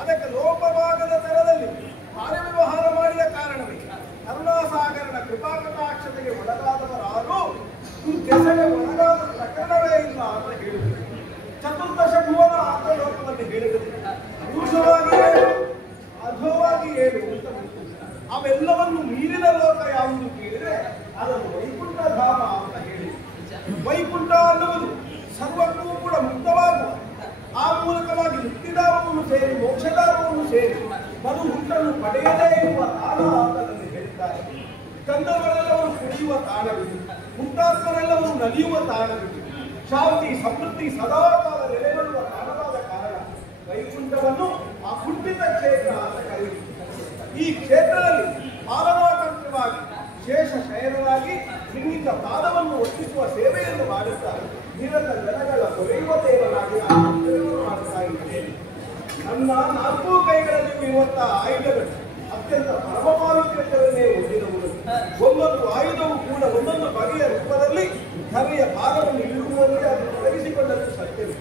ಅದಕ್ಕೆ ಲೋಪವಾಗದ ದರದಲ್ಲಿ ಕಾರ್ಯವ್ಯವಹಾರ ಮಾಡಿದ ಕಾರಣವೇ ಕರುಣಾಸಾಗರನ ಕೃಪಾಕಟಾಕ್ಷತೆಗೆ ಒಳಗಾದವರಾರು ಕೆಸಗೆ ಒಳಗಾದ ಪ್ರಕರಣವೇ ಇಲ್ಲ ಅಂತ ಹೇಳಿದರು. ಚತುರ್ದಶ ಭುವನ ಆತ್ಮಲೋಕವನ್ನು ಹೇಳಿದರು. ಪುರುಷವಾಗಿ ಏನು ಅಧೋವಾಗಿ ಏನು ಅಂತ ಅವೆಲ್ಲವನ್ನು ಮೀರಿದ ಲೋಕ ಯಾವುದು ಕೇಳಿದರೆ ಅದನ್ನು ವೈಕುಂಠ ಧಾಮ ಅಂತ ಹೇಳಿ. ವೈಕುಂಠ ಅನ್ನುವುದು ಸರ್ವಕ್ಕೂ ಕೂಡ ಮುಕ್ತವಾಗುವ, ಆ ಮೂಲಕವಾಗಿ ಮುಕ್ತಿಧಾಮವನ್ನು ಸೇರಿ ಮೋಕ್ಷಧಾಮವನ್ನು ಸೇರಿ ಮರು ಹುಟ್ಟನ್ನು ಪಡೆಯದೇ ಇರುವ ತಾಣ ಅಂತ ಹೇಳಿದ್ದಾರೆ. ಗಂಧರ್ವರೆಲ್ಲವರು ಕುಡಿಯುವ ತಾಣವಿದೆ, ಹುಟ್ಟಾತ್ಮರೆಲ್ಲವರು ನಲಿಯುವ ತಾಣವಿದೆ, ಶಾಂತಿ ಸಮೃದ್ಧಿ ಸದಾಕಾಲ ನೆಲೆಗೊಳ್ಳುವ ತಾಣವಾದ ಕಾರಣ ವೈಕುಂಠವನ್ನು ಆ ಕುಂಠಿತ ಕ್ಷೇತ್ರ ಅಂತ ಕರೆಯುತ್ತಾರೆ. ಈ ಕ್ಷೇತ್ರದಲ್ಲಿ ಪಾಲನಾತಂತ್ರವಾಗಿ ಶೇಷ ಶಯನರಾಗಿ ಲಿಂಗಿಕ ಪಾದವನ್ನು ಒತ್ತಿಸುವ ಸೇವೆಯನ್ನು ಮಾಡುತ್ತಾರೆ. ನಿರತ ಜನಗಳ ದೊರೆಯುವ ದೇವರಾಗಿ ಮಾಡುತ್ತಾ ಇದ್ದೇನೆ. ನನ್ನ ನಾಲ್ಕು ಕೈಗಳಲ್ಲಿ ಇರುವಂತಹ ಆಯುಧಗಳು ಅತ್ಯಂತ ಪರಮಪಾವಿತ್ರ್ಯವನ್ನೇ ಹೊಂದಿರುವುದು. ಒಂದೊಂದು ಆಯುಧವು ಕೂಡ ಒಂದೊಂದು ಬಗೆಯ ರೂಪದಲ್ಲಿ ಧರೆಯ ಭಾಗವನ್ನು ಇಡುವುದರಲ್ಲಿ ಅದನ್ನು ತೊಡಗಿಸಿಕೊಂಡದ್ದು ಸತ್ಯವೇ.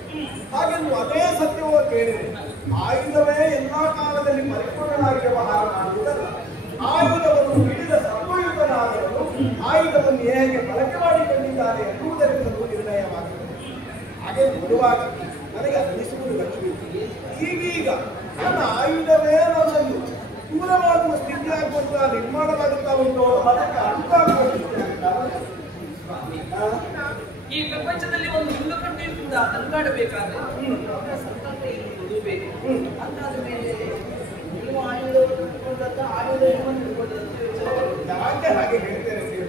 ಹಾಗೆಂದು ಅದೇ ಸತ್ಯವೋ ಕೇಳಿದೆ. ಆಯುಧವೇ ಎಲ್ಲಾ ಕಾಲದಲ್ಲಿ ಪರಿಪೂರ್ಣನಾಗಿ ವ್ಯವಹಾರ ಮಾಡುವುದಲ್ಲ. ಆಯುಧವನ್ನು ಹಿಡಿದ ಸರ್ವಯುಗನಾದವನು ಆಯುಧವನ್ನು ಹೇಗೆ ಬಳಕೆ ಮಾಡಿಕೊಂಡಿದ್ದಾರೆ ಎನ್ನುವುದರಿಂದಲೂ ನಿರ್ಣಯವಾಗಿದೆ. ಹಾಗೆ ನೋಡುವಾಗ ನನಗೆ ಅನ್ನಿಸುವುದು ಲಕ್ಷ್ಮಿ, ಈಗೀಗ ನನ್ನ ಆಯುಧವೇ ನನ್ನನ್ನು ದೂರವಾಗುವ ಸ್ಥಿತಿ ಆಗುವಂತ ನಿರ್ಮಾಣವಾಗುತ್ತಾ ಉಂಟು. ಅದಕ್ಕೆ ಈ ಪ್ರಪಂಚದಲ್ಲಿ ಒಂದು ಹುಲ್ಲು ಕಟ್ಟಿಯಿಂದ ಅಲ್ಲಾಡಬೇಕಾದ್ರೆ ಸಂತಾನ ಇರುವುದು ಬೇಕು. ಅಂತಾದ ಮೇಲೆ ನೀವು ಯಾಕೆ ಹಾಗೆ ಹೇಳ್ತೇನೆ?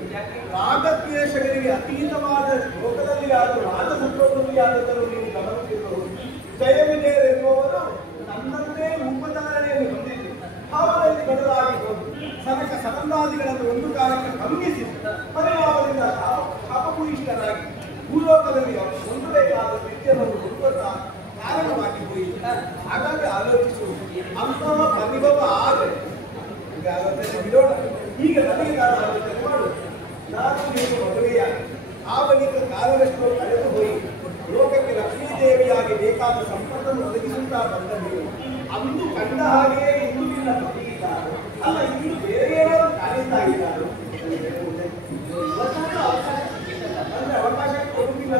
ರಾಗದ್ವೇಷಗಳಿಗೆ ಅತೀತವಾದ ಲೋಕದಲ್ಲಿ ಆದರೂ ರಾಜಪುತ್ರದಲ್ಲಿ ಆದರೂ ನೀವು ಗಮನಿಸಿರಬಹುದು. ಜಯವಿಜಯ ಎನ್ನುವರು ನನ್ನಂತೆ ರೂಪಧಾರಣೆಯನ್ನು ಹೊಂದಿದ್ದು ಭಾವದಲ್ಲಿ ಬದಲಾಗಿ ಹೋಗಿ ಸನಕ ಸನಂದಾದಿಗಳನ್ನು ಒಂದು ಕಾಲಕ್ಕೆ ಗಮನಿಸಿ ಪರಿಣಾಮದಿಂದ ಶಾಪಭೂಯಿಷ್ಠರಾಗಿ ಭೂಲೋಕದಲ್ಲಿ ಅವರು ಹೊಂದಬೇಕಾದ ವಿದ್ಯೆಯನ್ನು ಹೊಂದುವಂತ ಕಾರಣವಾಗಿ ಹೋಯಿತು. ಹಾಗಾಗಿ ಆಲೋಚಿಸುವುದು ಅಂತಹ ಪರಿಭವ ಆದರೆ ಈಗ ಆಲೋಚನೆ ಬಿಡೋಣ. ಈಗ ನನಗೆ ನಾನು ಆಲೋಚನೆ ಮಾಡು. ನಾನು ನೀವು ಮದುವೆಯಾಗಿ ಆ ಬಳಿಕ ಕಾಲವೆಷ್ಟೋ ಕಳೆದು ಹೋಗಿ ಲೋಕಕ್ಕೆ ಲಕ್ಷ್ಮೀದೇವಿಯಾಗಿ ಬೇಕಾದ ಸಂಪತ್ತನ್ನು ಒದಗಿಸುತ್ತಾ ಬಂದ ನೀವು ಅಂದು ಕಂಡ ಹಾಗೆಯೇ ಇಂದು ನಿನ್ನ ಪತಿಯಿದ್ದಾರೆ. ಅಲ್ಲ, ಇಂದು ಬೇರೆ ಏನಾದರೂ ಕಾಣಿಸ್ತಾ ಇದ್ದಾರೆ. ಅವಕಾಶ ಕೊಡುತ್ತಿಲ್ಲ.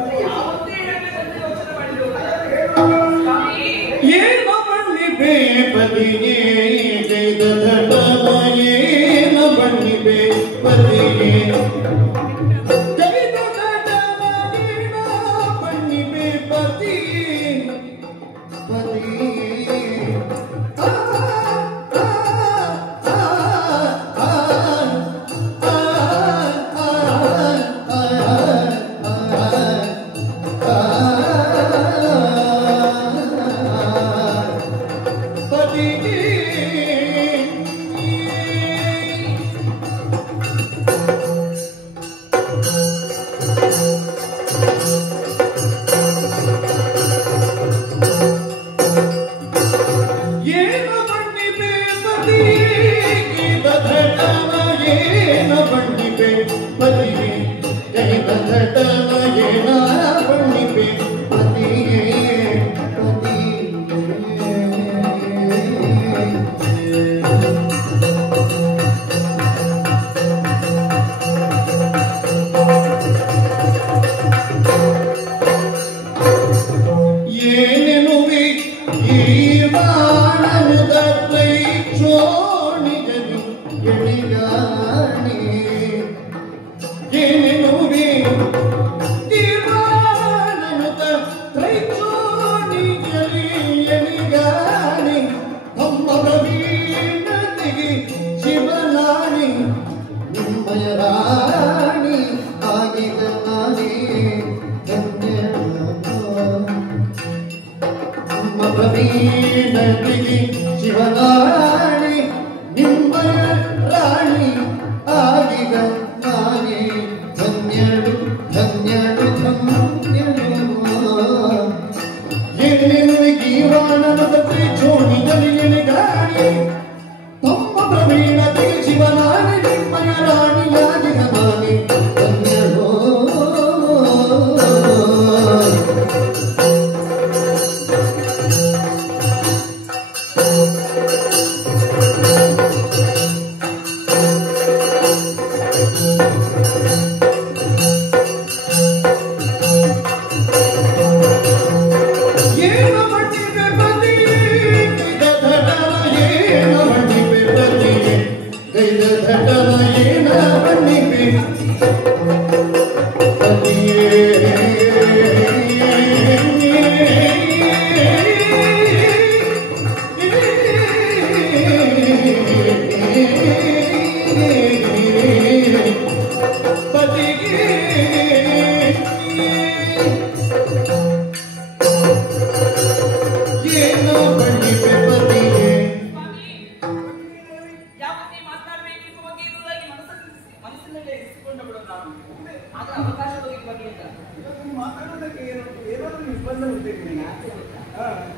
But ಎನಿಗಾಣಿ ಏನೆನುವೆ ದೇವಾನನುತ ತ್ರೈಚೋಣಿ ಎನಿಗಾಣಿ ತಮ್ಮ ಪ್ರವೀಣತೆಗೆ ಶಿವನಾಣಿ ನಿಮ್ಮಯ ರಾಣಿ ಆಗಿದ ನಾನೇ ನಮ್ಮ ಪ್ರವೀಣತೆಗೆ ಶಿವನಾಣಿ ನಿಮ್ಮಯ ರಾಣಿ ಆಗಿದ ನಾನೇ ಧನ್ಯಡು ಧನ್ಯಡು ಧನ್ಯಡು ಏನೆನುವೆ ಗೀವಾನನದ ತ್ರಿಚೋಣಿಯಲ್ಲಿ ಎನಿಗಾಣಿ ತಮ್ಮ ಪ್ರವೀಣತೆಗೆ ಶಿವನಾಣಿ ನಿಮ್ಮಯ ರಾಣಿಯಾಗಿದ ನಾನೇ ಧನ್ಯಡು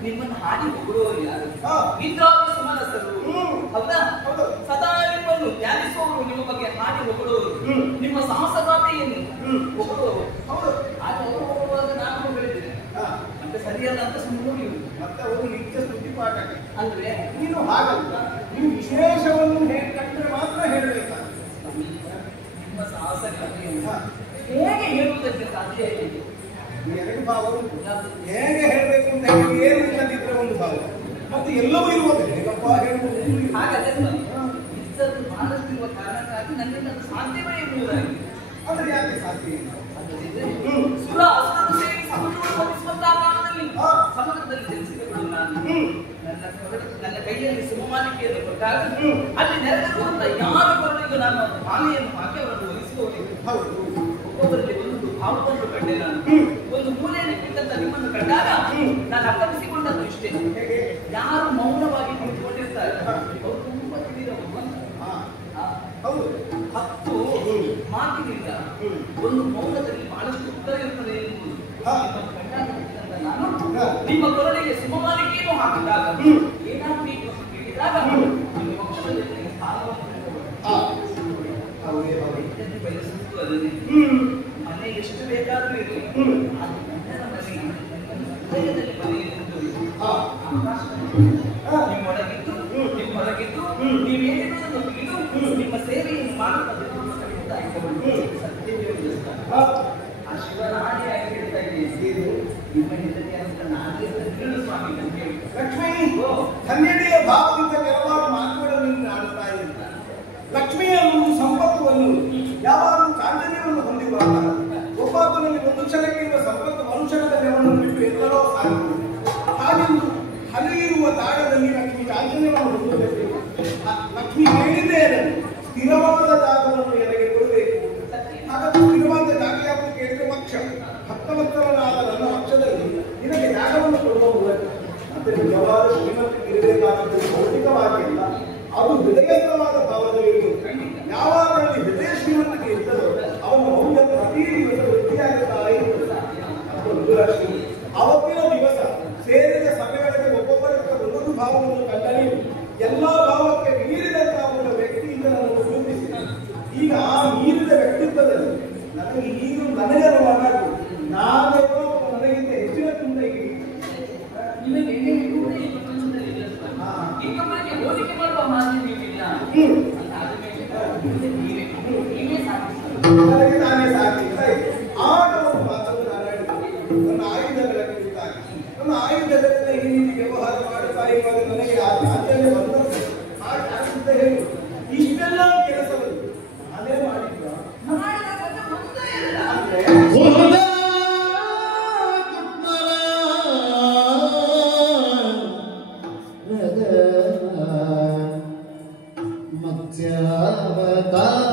ನಿಮ್ಮನ್ನು ಹಾಡಿ ಹೊಗಳುವವರು ಯಾರು? ವಿದ್ರಾವಿ ಸಮರಸರು. ಹೌದಾ? ಸದಾ ನಿಮ್ಮನ್ನು ಧ್ಯಾನಿಸುವವರು, ನಿಮ್ಮ ಬಗ್ಗೆ ಹಾಡಿ ಹೊಗಳುವವರು, ನಿಮ್ಮ ಸಾಹಸಗಾಥೆಯನ್ನು ಹೊಗಳುವವರು. ಆಗ ಅವರು ಹೊಗಳುವಾಗ ನಾನು ಹೊಗಳಿದ್ದೇನೆ ಮತ್ತೆ ಸರಿಯಲ್ಲ ಅಂತ ಸುಮ್ಮನೆ ಮತ್ತೆ ಅವರು ನಿತ್ಯ ಸ್ತುತಿ ಪಾಠ ಅಂದ್ರೆ ನೀನು ಹಾಗಲ್ಲ, ನೀವು ವಿಶೇಷವನ್ನು ಕಂಡ್ರೆ ಮಾತ್ರ ಹೇಳಬೇಕಾಗ ನಿಮ್ಮ ಸಾಹಸಗಾಥೆಯನ್ನು ಹೇಗೆ ಹೇಳುವುದಕ್ಕೆ ಸಾಧ್ಯ ಇದೆ? ಎರಡು ಭಾವ ಉಂಟು. ಹೇಗೆ ಹೇಳಬೇಕು ಅಂತ ಹೇಳಿ ಏನು ಇಲ್ಲದಿದ್ರೆ ಒಂದು ಭಾವ, ಮತ್ತೆ ಎಲ್ಲವೂ ಇರುವುದೇ ಹೇಗಪ್ಪ ಹೇಳುವುದು. ಹಾಗಾದ್ರೆ ಇದ್ದದ್ದು ಬಹಳಷ್ಟಿರುವ ಕಾರಣಕ್ಕಾಗಿ ನನ್ನಿಂದ ಅದು ಸಾಧ್ಯವೇ ಎನ್ನುವುದಾಗಿ. ಆದರೆ ಯಾಕೆ ಸಾಧ್ಯ ಇಲ್ಲ? ಸುರ ಅಸುರರು ಸೇರಿ ಸಮುದ್ರವನ್ನು ತಪ್ಪಿಸುವಂತಹ ಕಾಲದಲ್ಲಿ ಸಮುದ್ರದಲ್ಲಿ ಜನಿಸಿದವಳು ನಾನು. ನನ್ನ ಕೈಯಲ್ಲಿ ಸುಮಮಾಲಿಕೆಯನ್ನು ಕೊಟ್ಟಾಗ ಅಲ್ಲಿ ನೆರೆದಿರುವಂತ ಯಾರ ಬರಲಿಗೂ ನಾನು ಮಾಲೆಯನ್ನು ಹಾಕಿ ಅವರನ್ನು ಒಲಿಸುವುದಿಲ್ಲ. ಒಬ್ಬೊಬ್ಬರಲ್ಲಿ ಒಂದು ಭಾವವನ್ನು ಕಂಡೆ ನಾನು. ಒಂದು ಮೂಲೆಯಲ್ಲಿ ಕುಳಿತಂತ ನಿಮ್ಮನ್ನು ಕಂಡಾಗ ನಾನು ಅರ್ಥವಿಸಿಕೊಂಡದ್ದು ಇಷ್ಟೇ, ಯಾರು ಮೌನವಾಗಿ ನಿಂತುಕೊಂಡಿರ್ತಾರೆ ಅವರು ತುಂಬಾ ತಿಳಿದವರು. ಹತ್ತು ಮಾತಿನಿಂದ ಒಂದು ಮೌನದಲ್ಲಿ ಬಹಳಷ್ಟು ಉತ್ತರ ಇರುತ್ತದೆ ಎನ್ನುವುದು ನಾನು ನಿಮ್ಮ ಕೊರಳಿಗೆ ಸುಮಮಾಲಿಕೆಯನ್ನು ಹಾಕಿದಾಗ ಏನಾದ್ರೂ ಕೇಳಿದಾಗ ನಿಮ್ಮ ಪಕ್ಷದಲ್ಲಿ ಬಯಸುವುದು ಅದನ್ನೇ. ಮನೆ ಎಷ್ಟು ಬೇಕಾದ್ರೂ ಇರಲಿ, ಅದು ಗಂಡನ ಮನೆ ಹೃದಯದಲ್ಲಿ ಮನೆ ಎನ್ನುವುದು ನಿಮ್ಮೊಳಗಿದ್ದು ನಿಮ್ಮೊಳಗಿದ್ದು ನೀವೇನಿರುವುದನ್ನು ತಿಳಿದು ನಿಮ್ಮ ಸೇವೆಯನ್ನು ಮಾಡುತ್ತದೆ ಸತ್ಯವೇ. ಆ ಶಿವನ ಹಾಡಿಯಾಗಿ ಹೇಳ್ತಾ ಇದ್ದೇನೆ, ನಿಮ್ಮ ಹೆಂಡತಿ ಅಂತ ನಾನೇ ಹೇಳು ಸ್ವಾಮಿ ಅಂತ ಹೇಳಿ. ಲಕ್ಷ್ಮೀ ಕನ್ನಡಿಯ ಭಾವದಿಂದ ಕೆಲವಾರು ಮಾತುಗಳನ್ನು ಆಡುತ್ತಾ ಇರುತ್ತಾರೆ. ಲಕ್ಷ್ಮಿಯನ್ನು ಸಂಪತ್ತನ್ನು ಯಾವಾಗಲೂ ಚಾಂಚಲ್ಯವನ್ನು ಹೊಂದಿರುವಾಗ ಒಬ್ಬಾತನಲ್ಲಿ ಒಂದು ಕ್ಷಣಕ್ಕಿರುವ ಸಂಪತ್ತು ಮನುಷ್ಯನ ನೆರವನ್ನು ಬಿಟ್ಟು ಎಲ್ಲರೂ ಸಾಗುವುದು. ಹಾಗೆಂದು ಹರಿಯಿರುವ ತಾಳದಲ್ಲಿ ಲಕ್ಷ್ಮಿ ಚಾಂಚಲ್ಯವನ್ನು ಹೊಂದಬೇಕು. ಲಕ್ಷ್ಮಿ ಹೇಳಿದ್ದೇ ಸ್ಥಿರವಾದ ಜಾಗವನ್ನು ಎನಗೆ ಕೊಡಬೇಕು. ಹಾಗಾದ್ರೆ ಸ್ಥಿರವಾದ ಜಾಗ ಯಾವುದು ಕೇಳಿದ್ರೆ ಮಕ್ಷ. ಭಕ್ತವತ್ಸವನಾದ ನನ್ನ ಪಕ್ಷದಲ್ಲಿ ನಿನಗೆ ಜಾಗವನ್ನು ಕೊಡುವ ಅದನ್ನು ಯಾವಾಗ ಶ್ರೀಮಂತ ಇರಬೇಕಾದದ್ದು ಭೌತಿಕವಾಗಿ ಅಲ್ಲ, ಅದು ಹೃದಯಸ್ಥವಾದ ಭಾವದಲ್ಲಿ ಇರುವುದು. ಯಾವಾಗ ಅಲ್ಲಿ ಹೃದಯ ಶ್ರೀಮಂತಿಗೆ ಇದ್ದರೋ ಅವನ ಮೌಲ್ಯ ಪ್ರತಿ ದಿವಸ ವೃದ್ಧಿಯಾಗುತ್ತಾ ಇರುತ್ತದೆ. ಅವತ್ತಿನ ದಿವಸ ಸೇರಿದ ಸಭೆಗಳಿಗೆ ಒಬ್ಬೊಬ್ಬರ ಒಂದೊಂದು ಭಾವವನ್ನು ಕಂಡರೆ ಎಲ್ಲಾ ಭಾವಕ್ಕೆ ಮೀರಿದಂತಹ ಒಂದು ವ್ಯಕ್ತಿಯಿಂದ ನಾನು ಗುರುತಿಸಿದ. ಈಗ ಆ ಮೀರಿದ ವ್ಯಕ್ತಿತ್ವದಲ್ಲಿ ನನಗೆ ಈಗ ನನಗೆ ಅನುಭವ ನಾನೇನೋ ನನಗಿಂತ ಹೆಚ್ಚಿನ ತುಂಬ ನಿಮಗೆ ಈ ಪ್ರಪಂಚದಲ್ಲಿ ಇನ್ನೊಬ್ಬರಿಗೆ ಹೋಲಿಕೆ ಮಾಡುವ ಮಾಧ್ಯಮಿಲ್ಲ. ನನಗೆ ನಾನೇ ಸಾಕಿಲ್ಲ. ಆಗ ಒಂದು ಮಾತನ್ನು ನಾನು ಹೇಳಿದೆ, ನನ್ನ ಆಯುಧಗಳ ಕುರಿತಾಗಿ. ನನ್ನ ಆಯುಧಗಳಿಂದ ಈ ರೀತಿ ವ್ಯವಹಾರ ಮಾಡುತ್ತಾ ಇರುವಾಗ ನನಗೆ ಆ ಚಾಚಲ್ಯ ಬಂದ ಹೇಳಿ ಇಷ್ಟೆಲ್ಲ ಕೆಲಸ Ah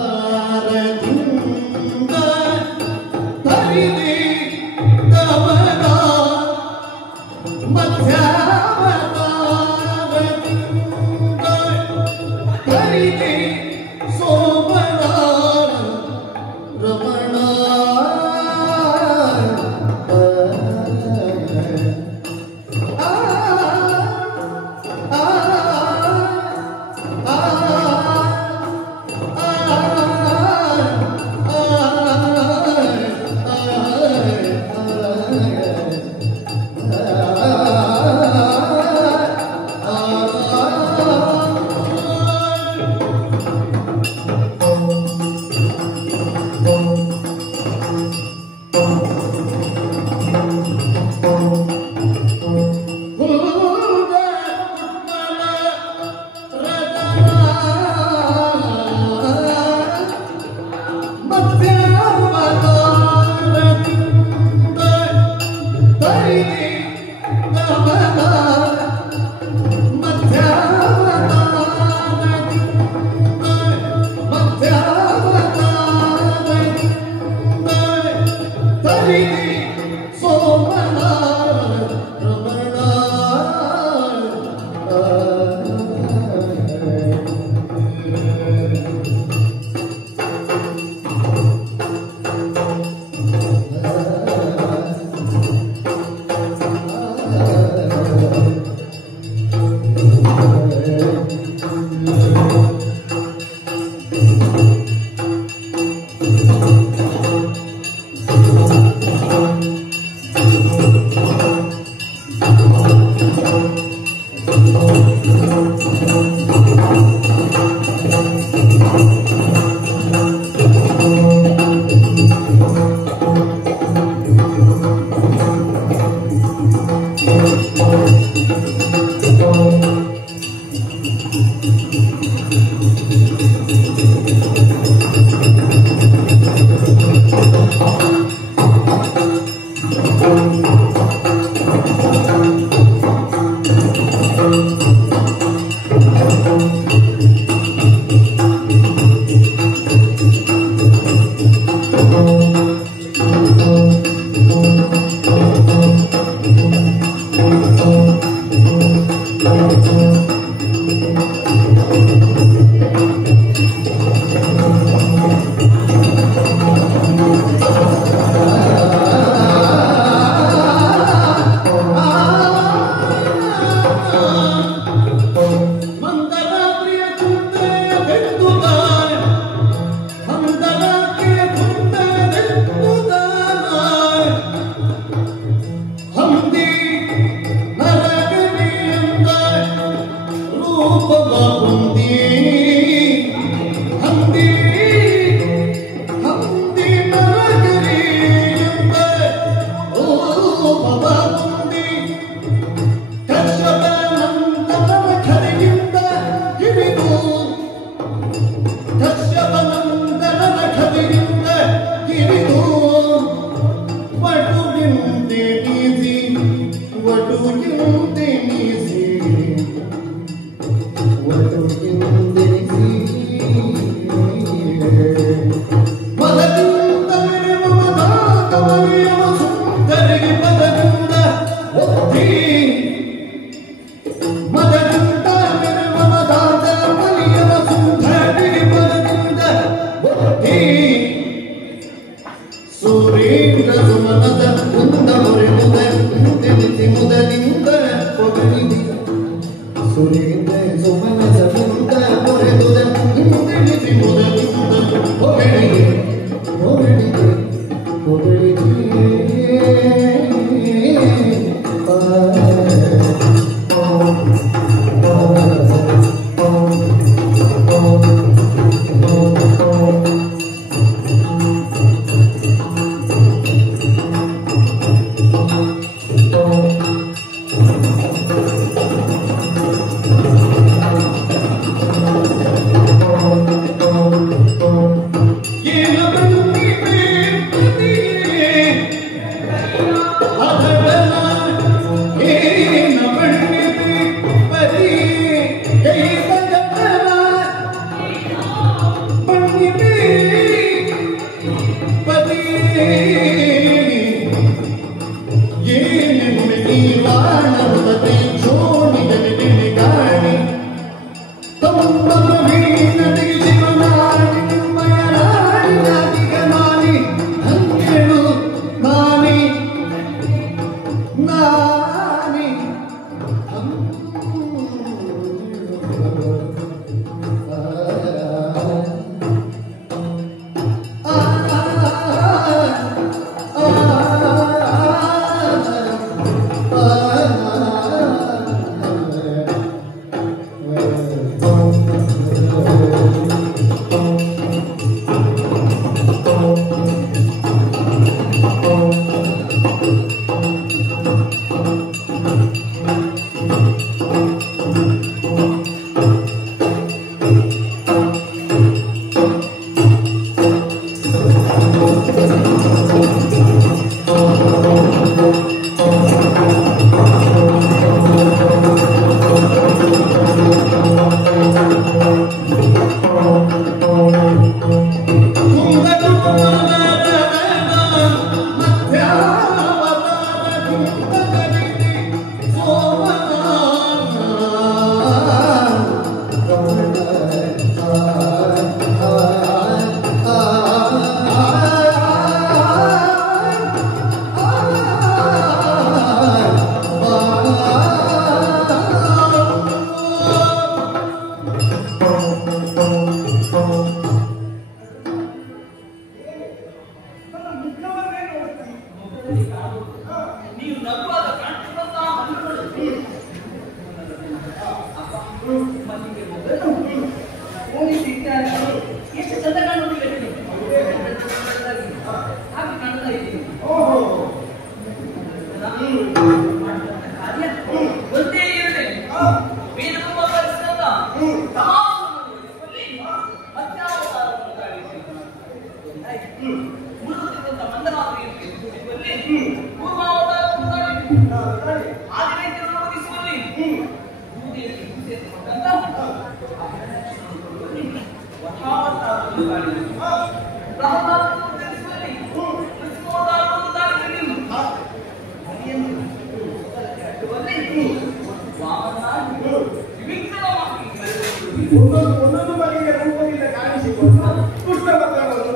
ಒಂದೊಂದು ಬಗೆಯ ರೂಪದಿಂದ ಕಾಣಿಸಿಕೊಂಡು ಕೃಷ್ಣ ಭಕ್ತರನ್ನು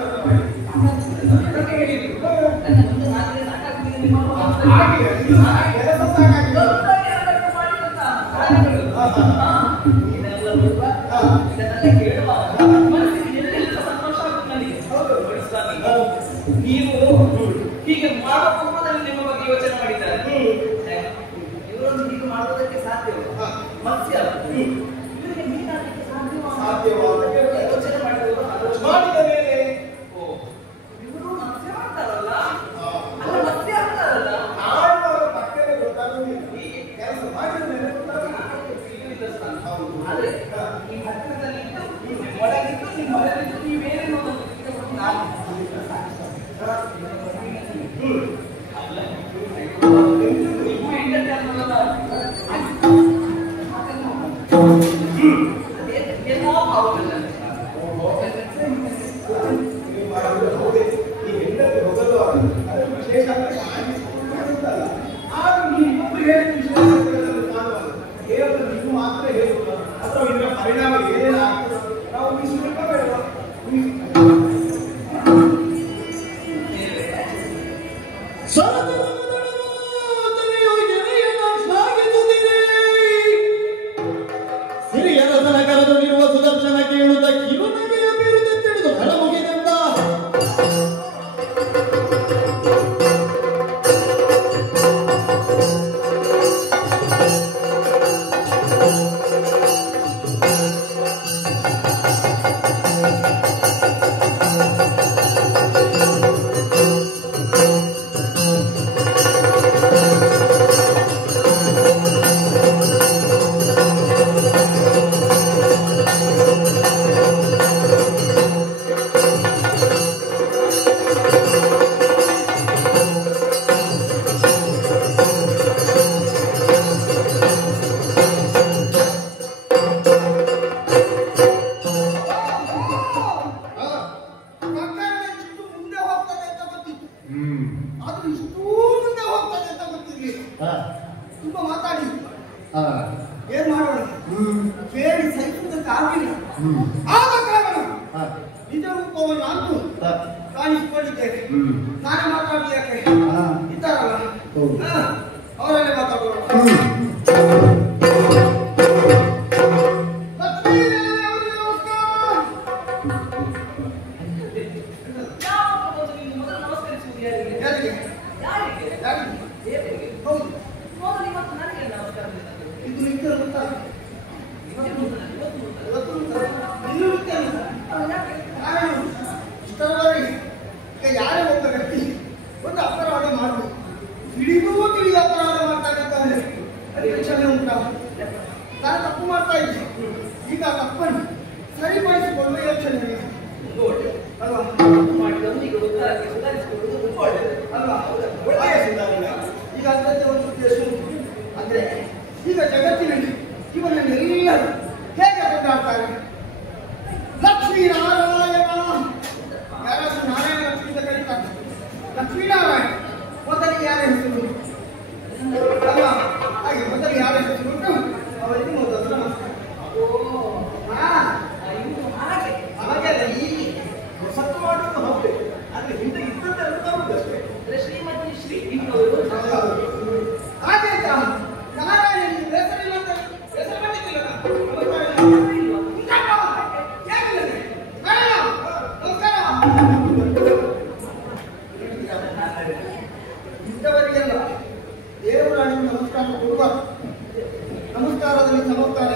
ಕೆಲಸ ಸಾಕಾಗಿದೆ. ನೀವು ಹೀಗೆ ಮಾಡುವ ಪೂರ್ವದಲ್ಲಿ ನಿಮ್ಮ ಬಗ್ಗೆ ಯೋಚನೆ ಮಾಡಿದ್ದಾರೆ. ಇವರನ್ನು ಹೀಗೆ ಮಾಡುವುದಕ್ಕೆ ಸಾಧ್ಯವಿಲ್ಲ. ಮತ್ಸ್ಯ ಇವರಿಗೆ ಮೀನಾಗಲಿಕ್ಕೆ ಸಾಧ್ಯವಾದ ಯೋಚನೆ ಮಾಡಿದ ಮೇಲೆ ಇವರು ಮತ್ಸ್ಯ ಮಾಡ್ತಾರಲ್ಲ, ಅಲ್ಲ ಮತ್ಸ್ಯ ಆಗ್ತಾರಲ್ಲ, ಆಡುವವರ ಪಕ್ಕನೆ ಗೊತ್ತಾಗುವುದಿಲ್ಲ. ಹೀಗೆ ಕೆಲಸ ಮಾಡಿದ ಮೇಲೆ ಆದ್ರೆ ಈ ಹತ್ತಿರದಲ್ಲಿದ್ದು ಒಳಗಿದ್ದು ನಿಮ್ಮ ಹೊರಗಿದ್ದು ನೀವೇನು ನಾನು ಏನೋ ಭಾವವಿಲ್ಲ. ಈ ಹೆಂಡತಿ ಹೋಗಲು ಅದು ವಿಶೇಷ ಮಾಡುತ್ತಲ್ಲ. ಆದ್ರೂ ನೀವು ಇನ್ನೊಬ್ರು ಹೇಳಿದ ವಿಶೇಷಗಳನ್ನು ಕಾಣುವುದು ಕೇವಲ ನೀವು ಮಾತ್ರ ಹೇಳುವುದು ಅಥವಾ ಇದರ ಪರಿಣಾಮ ಏನೇನು ಆಗ್ತದೆ ನಾವು ಊಹಿಸಬೇಕೋ ಸಿರಿಯರಸನ ಕರೆದೊಳಿರುವ ಸುದರ್ಶನ ಕೇಳುತ್ತ ಕಿರುನಗೆಯ ಬೀರುತ್ತ ತಿಳಿದು ಕಳ ಮುಗಿದೆಂದ. ತುಂಬಾ ಮಾತಾಡಿ ಏನ್ ಮಾಡೋಣ ಕೇಳಿ ಸಹಿಸುವುದಕ್ಕಾಗಿಲ್ಲ. ಆದ ಕಾರಣ ನಿಜ ರೂಪವನ್ನು ಅಂತೂ ಕಾಣಿಸಿಕೊಂಡಿದ್ದೇನೆ. ನಾನೇ ಮಾತಾಡಿ ಯಾಕೆ ಇದ್ದಾರಲ್ಲ ಅವರನ್ನೇ ಮಾತಾಡೋಣ. ಯಾರೇ ಒಬ್ಬ ವ್ಯಕ್ತಿ ಒಂದು ಅಪರಾಧ ಮಾಡುವುದು ತಿಳಿದೂ ತಿಳಿದ ಅಪರಾಧ ಮಾಡ್ತಾನೆ ಅದಕ್ಕೆ ಕ್ಷಮೆ ಉಂಟಾ? ನಾನು ತಪ್ಪು ಮಾಡ್ತಾ ಇದ್ದೆ, ಈಗ ತಪ್ಪನ್ನು ಸರಿಪಡಿಸಿಕೊಳ್ಳುವ ಯೋಚನೆ ಅಲ್ವಾ? ಅಲ್ವಾ? ಒಳ್ಳೆಯ ಸುಧಾರಣೆ. ಈಗ ಅದಕ್ಕೆ ಒಂದು ಉದ್ದೇಶ ಅಂದ್ರೆ ಈಗ ಜಗತ್ತಿನಲ್ಲಿ ಇವನನ್ನೆಲ್ಲರೂ ಹೇಗೆ ಕೊಂಡಾಡ್ತಾರೆ? ಲಕ್ಷ್ಮೀನಾರಾಯಣ, ಯಾರಾದ್ರೂ ನಾರಾಯಣ ಲಕ್ಷ್ಮೀ ಅಂತ ಕರೀತಾರೆ. ಲಕ್ಷ್ಮೀನಾರಾಯಣ ಮೊದಲಿಗೆ ಯಾರ ಹೆಸರು ಅಲ್ವಾ? ಹಾಗೆ ಮೊದಲಿಗೆ ಯಾರ ಹೆಸರು ಉಂಟು ಅವರಿಗೆ ಮೊದಲು ನಮಸ್ಕಾರ. ಹಾಗೆಲ್ಲ ಹೀಗೆ ಸತ್ತು ಮಾಡುವುದು ಹೌದು, ಆದ್ರೆ ಹಿಂದೆ ಇದ್ದದ್ದೆಲ್ಲ ತರುವುದಷ್ಟೇ. ಶ್ರೀಮತಿ ಶ್ರೀ ಹಾಗೆ ನಾರಾಯಣ ಹೆಸರಿಲ್ಲ ಅಂತ ಹೆಸರು ಬಂದಿದ್ದಿಲ್ಲ. ಇಂಥವರಿಗೆಲ್ಲ ದೇವರು ನಿಮಗೆ ನಮಸ್ಕಾರ ಕೊಡುವ ನಮಸ್ಕಾರದಲ್ಲಿ ಚಮತ್ಕಾರ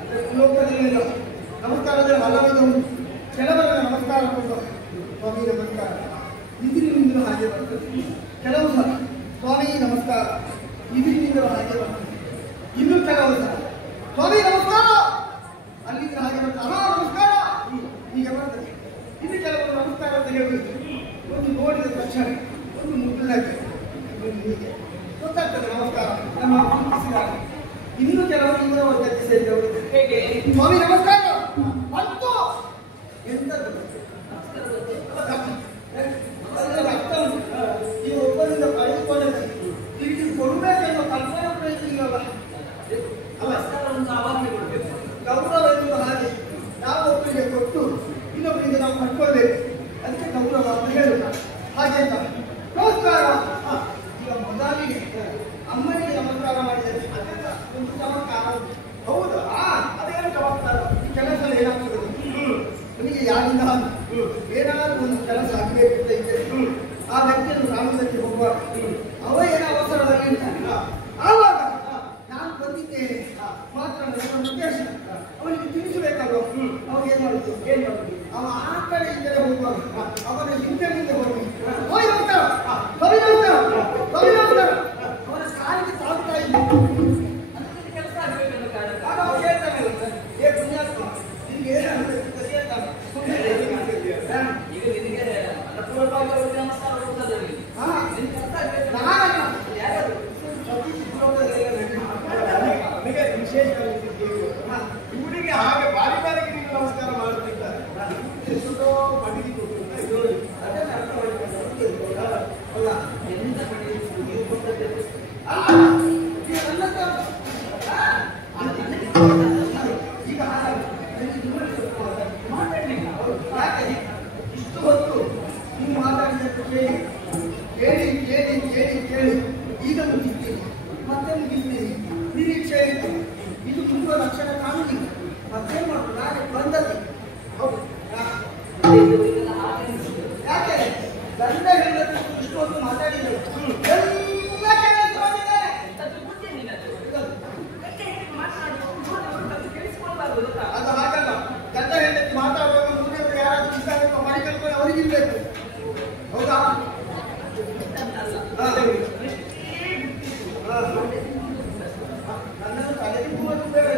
ಅಂದ್ರೆ ಲೋಕದಲ್ಲಿ ನಮಸ್ಕಾರದಲ್ಲಿ ಹಲವಿದ ಕೆಲವರಿಗೆ ನಮಸ್ಕಾರ ಕೊಡುವ ಸ್ವಾಮಿ ನಮಸ್ಕಾರ ಇದ್ರಿಂದಲೂ ಹಾಗೆ ಬರ್ತದೆ. ಕೆಲವು ಸಲ ಸ್ವಾಮಿ ನಮಸ್ಕಾರ ಇದ್ರಿಂದಲೂ ಹಾಗೆ ಬರ್ತದೆ. ಇನ್ನು ಕೆಲವು ಸಲ ಸ್ವಾಮಿ ನಮಸ್ಕಾರ ಅಲ್ಲಿಂದ ಹಾಗೆ ಬರ್ತದೆ. ನಮಸ್ಕಾರ ಹೀಗೆ ಬರ್ತದೆ. ಇನ್ನು ಕೆಲವರು ನಮಸ್ಕಾರ ಅಂತ ಹೇಳುವುದು ಒಂದು ನೋಡಿದ ತಕ್ಷಣ ಒಂದು ಮುದ್ದುಲಾಗಿ ಹೀಗೆ ಗೊತ್ತಾಗ್ತದೆ ನಮಸ್ಕಾರ ನಮ್ಮ ಪ್ರೀತಿಸಿದಾಗ. ಇನ್ನು ಕೆಲವರು ಇವರ ವರ್ಗಕ್ಕೆ ಸೇರಿದವರು ಹೇಗೆ ಸ್ವಾಮಿ ನಮಸ್ಕಾರ ಬಂತು ಎಂತ ಅರ್ಥ ಈ ಒಬ್ಬರಿಂದ ಪಡೆದುಕೊಂಡ ತಿರುಗಿ ಕೊಡಬೇಕೆಂಬ ಕಲ್ಪನಾ ಪ್ರಯತ್ನ ಇಲ್ಲಲ್ಲ. ಗೌರವ ಎನ್ನುವ ಹಾಗೆ ನಾವು ಒಬ್ಬರಿಗೆ ಕೊಟ್ಟು ಇನ್ನೊಬ್ಬರಿಗೆ ನಾವು ಪಡ್ಕೊಳ್ಬೇಕು. ಅದಕ್ಕೆ ಗೌರವ ಅಂತ ಹೇಳುತ್ತ ಹಾಗೆ ಅಂತ. ನಮಸ್ಕಾರ. ಈಗ ಮೊದಲಿಗೆ ಅಮ್ಮನಿಗೆ ನಮಸ್ಕಾರ ಮಾಡಿದರೆ ಒಂದು ಚಮತ್ಕಾರ. ಹೌದಾ? ಅದೇನು ಚಮತ್ಕಾರ? ಈ ಕೆಲಸ ಏನಾಗ್ತದೆ ನಿಮಗೆ ಯಾರಿಂದ ಏನಾದರೂ ಒಂದು ಕೆಲಸ ಆಗಬೇಕು ಅಂತ ಇದ್ದರೆ ಆ ವ್ಯಕ್ತಿಯನ್ನು ಕಾಣುವುದಕ್ಕೆ ಹೋಗುವಾಗ ಅವ ಏನೋ ಅವಸರದಲ್ಲಿ ಇರ್ತಾನೆ. ಆವಾಗ ನಾನು ಬಂದಿದ್ದೇನೆ ಮಾತ್ರ ನನ್ನ ಉದ್ದೇಶ ಅವನಿಗೆ ತಿಳಿಸಬೇಕಲ್ವ. ಅವಾಗ ಏನ್ ಮಾಡುದು ಅವ ಆ ಕಡೆ ಈ ಕಡೆ ಹೋಗುವಾಗ ಅವನ ಹಿಂದೆ ಹೋಗಿ ಅವನ ಕಾಲಿಗೆ ತಾಗ್ತಾ ಇದ್ದ ಕೆಲಸ ಆಗಬೇಕನ್ನೋ ಕಾರಣ ಆಗ ಅವ ಹೇಳ್ತಾನೆ ಏ ಪುಣ್ಯಾತ್ಮ ನಿನ್ಗೆ ಏನಾಗುತ್ತೆ ಹೇಳ್ತಾನೆ. ಈಗ ನಿನಗೆ ಅನ್ನಪೂರ್ಣವಾಗಿ ನಮಸ್ಕಾರ ಹೋಗ್ತದೆ. ನಿನ್ ಕೆಲಸ ಆಗಬೇಕು. ಯಾರು ನನಗೆ ವಿಶೇಷ ಇವರಿಗೆ ಹಾಗೆ ಬಾರಿ ಬಾರಿಗೆ ನೀವು ನಮಸ್ಕಾರ ಮಾಡುತ್ತಿದ್ದಾರೆ. ಎಷ್ಟೋ ಪಡಿಗೆ ಕೊಟ್ಟು ಇದರಲ್ಲಿ ಅದನ್ನು ಅರ್ಥ ಮಾಡಿಕೊಂಡು ಅಲ್ಲ ಎಂತ ಪಡೆಯುವುದು ನೀವು ಕೊಟ್ಟದ್ದು ಈಗ ಮಾತಾಡಲಿಲ್ಲ. ಯಾಕೆ ಇಷ್ಟು ಹೊತ್ತು ನೀವು ಮಾತಾಡಿದಷ್ಟು ಕೇಳಿ ಕೇಳಿ ಕೇಳಿ ಕೇಳಿ ಈಗ ಮುಗಿಸ್ತೀನಿ ಮತ್ತೆ ಮುಗಿಸ್ತೀನಿ ನಿರೀಕ್ಷೆ ಇತ್ತು. ಇದು ತುಂಬ ಲಕ್ಷಣ ಕಾಣುವುದಿಲ್ಲ. ಮತ್ತೇನು ಮಾಡುದು ನಾಳೆ ಬಂದದ್ದು. ಹೌದು ಯಾಕೆ ಗಂಡ ಹೆಂಡತಿ ಇಷ್ಟು ಹೊತ್ತು ಮಾತಾಡಿದ್ರು ಎಲ್ಲ ಕೆಲಸ ಮಾಡಿದ್ದಾರೆ. ಅದು ಹಾಗಲ್ಲ. ಗಂಡ ಹೆಂಡತಿ ಮಾತಾಡುವಾಗ ಮುಂದೆ ಯಾರಾದ್ರೂ ಇಷ್ಟ ಪರಿಕಲ್ಪನೆ ಅವರಿಗಿರ್ಬೇಕು. ಹೌದಾ? ನನ್ನನ್ನು ತಲೆಗೆ ಕೂರಲು ಬೇಡ.